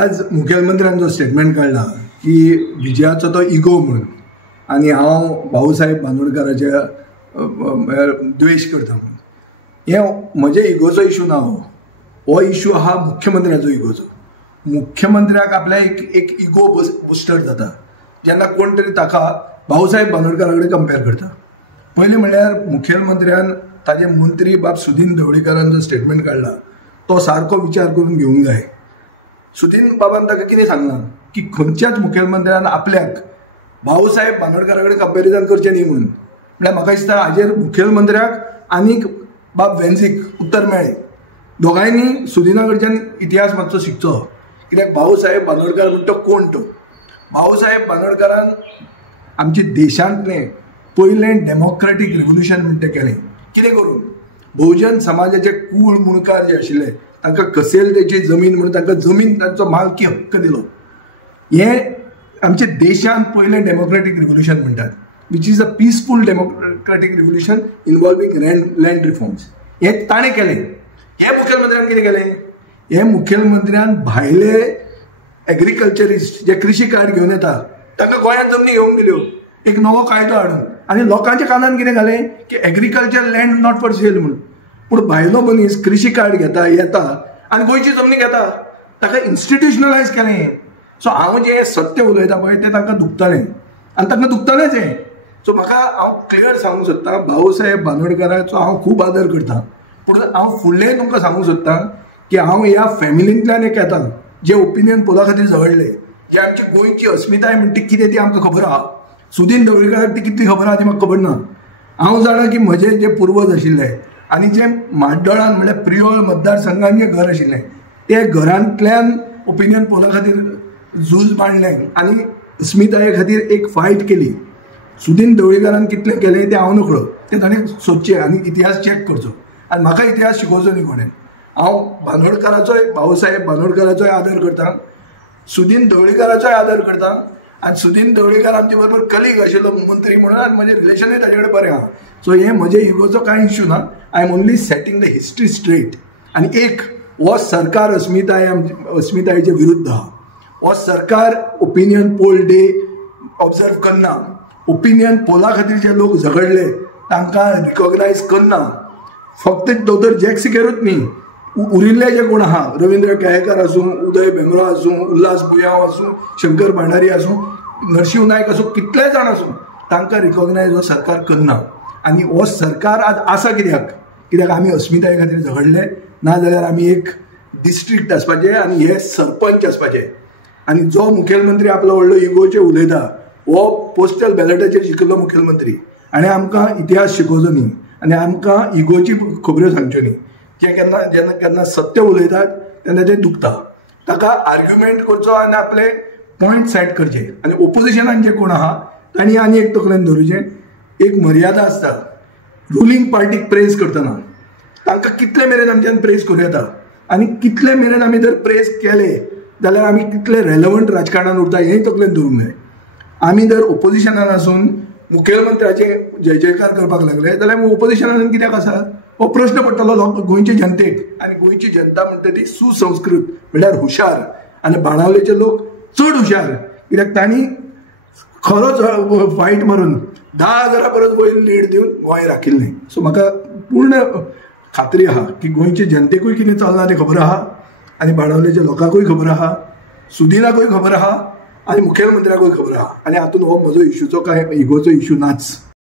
आज मुखेलमंत्र्यान जो स्टेटमेंट काढला की विजयाचो तो इगो म्हणून आणि हांव भाऊसाहेब बांदोडकराचे द्वेष करता म्हणून हे म्हजे इगोचो इशू ना हो इशू हा मुख्यमंत्र्याचो इगोचो. मुख्यमंत्र्याक आपल्या एक इगो बुस्टर जाता जेन्ना कोण तरी ताका भाऊसाहेब बांदोडकरा कडेन कंपेर करता. पयलीं म्हणल्यार मुखेलमंत्र्यान ताजे मंत्री बाब सुदीन ढवळीकरान जो स्टेटमेंट काढला तो सारको विचार करून घेवंक जाय. सुदीन बाबान ताका कितें सांगना की खंयच्याच मुखेलमंत्र्यान आपल्याक भाऊसाहेब बांदोडकरा कडेन कंपेरिजन करचें न्ही म्हणून. म्हळ्यार म्हाका दिसता हाजेर मुखेलमंत्र्याक आनीक बाब वेंझीक उत्तर मेळ्ळें. दोगांयनी सुदिना कडच्यान इतिहास मातसो शिकचो कित्याक भाऊसाहेब बांदोडकर म्हणटा तो कोण तो. भाऊसाहेब बांदोडकरान आमच्या देशांतलें पयलें डेमोक्रेटीक रिव्होल्युशन म्हणटा तें केलें. कितें करून बहुजन समाजाचे कूळ मुणकार जे आशिल्ले तांकां कसेल तेची जमीन म्हणून तांकां जमीन तांचो मालकी हक्क दिलो. हें आमच्या देशांत पयलें डेमोक्रेटीक रिव्होल्युशन म्हणटात which is a peaceful democratic revolution involving land reforms. हें ताणें केलें. हे मुखेलमंत्र्यान कितें केलें? हे मुखेलमंत्र्यान भायले एग्रीकल्चरिस्ट जे कृषी कार्ड घेवन येता तांकां गोंयांत जमनी घेवंक दिल्यो एक नवो कायदो हाडून आनी लोकांच्या कानान कितें घालें की agriculture land not for sale म्हणून. पूण भायलो मनीस कृषी कार्ड घेता येता आनी गोंयची जमनी घेता ताका इन्स्टिट्युशनलायज केलें. सो हांव जें सत्य उलयता पळय तें तांकां दुखतलें आनी तांकां दुखतलेंच हें. सो म्हाका हांव क्लियर सांगूंक सोदतां भाऊसाहेब बांदोडकराचो हांव खूब आदर करतां. पूण हांव फुडलें तुमकां सांगूंक सोदतां की हांव ह्या फॅमिलींतल्यान एक येता जे ओपिनियन पोला खातीर झगडले, जे आमची गोंयची अस्मिताय म्हणटा कितें ती आमकां खबर आहा. सुदीन ढवळीकराक ती कितली खबर आहा ती म्हाका खबर ना. हांव जाणा की म्हजे जे पुर्वज आशिल्ले आनी जे माड्डोळान म्हणल्यार प्रियोळ मतदारसंघान जे घर आशिल्लें ते घरांतल्यान ओपिनियन पोला खातीर झूज मांडलें आनी अस्मिताये खातीर एक फायट केली. सुदीन ढवळीकरान कितलें केलें तें हांव नकळो, तें ताणें सोदचें आनी इतिहास चॅक करचो. आनी म्हाका इतिहास शिकोवचो न्ही कोणें. हांव बांदोडकराचोय भाऊसाहेब बांदोडकराचोय आदर करतां, सुदीन ढवळीकराचोय आदर करतां. आनी सुदीन ढवळीकर आमचे बरोबर कलीग आशिल्लो मंत्री म्हणून आनी म्हजें रिलेशनूय ताजे कडेन बरें आहा. सो हें म्हजे इगोचो कांय इशू ना. I am only setting the history straight. आनी एक हो सरकार अस्मितायेचे विरुद्ध आहा. हो सरकार ओपिनियन पोल डे ऑब्जर्व करना. ओपिनियन पोला खातीर जे लोक झगडले तांकां रिकॉग्नायज करना. फक्त दोतोर जॅक सिकेरूच न्ही, उरिल्ले जे कोण आहा रविंद्र केळेकर आसूं, उदय भेंब्रो आसूं, उल्हास बुयांव आसूं, शंकर भांडारी आसूं, नरशिंव नायक आसूं, कितलेय जाण आसूं तांकां रिकॉग्नायज हो सरकार करना. आनी हो सरकार आज आसा कित्याक आमी अस्मिताये खातीर झगडले. ना जाल्यार आमी एक डिस्ट्रिक्ट आसपाचें आनी हे सरपंच आसपाचे. आनी जो मुखेलमंत्री आपलो व्हडलो इगोचेर उलयता हो पोस्टल बॅलेटाचेर शिकिल्लो मुखेलमंत्री. आनी आमकां इतिहास शिकोवचो न्ही आनी आमकां इगोची खबऱ्यो सांगच्यो न्ही. जे केन्ना सत्य उलयतात तेन्ना ते दुखता. ताका आर्ग्युमेंट करचो आनी आपले पॉयंट सेट करचे. आनी ओपोजिशनान जे कोण आहा तांणी आनी एक तकलेन धरूचें, एक मर्यादा आसता. रुलींग पार्टीक प्रेज करतना तांकां कितले मेरेन आमच्यान प्रेज करूं येता आनी कितले मेरेन आमी जर प्रेज केले जाल्यार आमी कितले रेलेवंट राजकारणान उरता हेंय तकलेन धरूंक जाय. आमी जर ओपोजिशनान आसून मुखेलमंत्र्याचे जय जयकार करपाक लागले जाल्यार ओपोजिशनान कित्याक आसा हो प्रश्न पडटलो गोंयचे जनतेक. आनी गोंयची जनता म्हणटा ती सुसंस्कृत म्हणल्यार हुशार आनी बाणावलेचे लोक चड हुशार कित्याक तांणी खरोच फायट मारून 10,000 परस वयर लीड दिवन गोंय राखिल्लें. सो म्हाका पूर्ण खात्री आहा की गोंयचे जनतेकूय कितें चलना तें खबर आहा आनी बाणावलेच्या लोकांकूय खबर आहा, सुदिनाकूय खबर आहा आनी मुखेलमंत्र्याकूय खबर आहा. आनी हातूंत हो म्हजो इशूचो कांय इगोचो इशू नाच.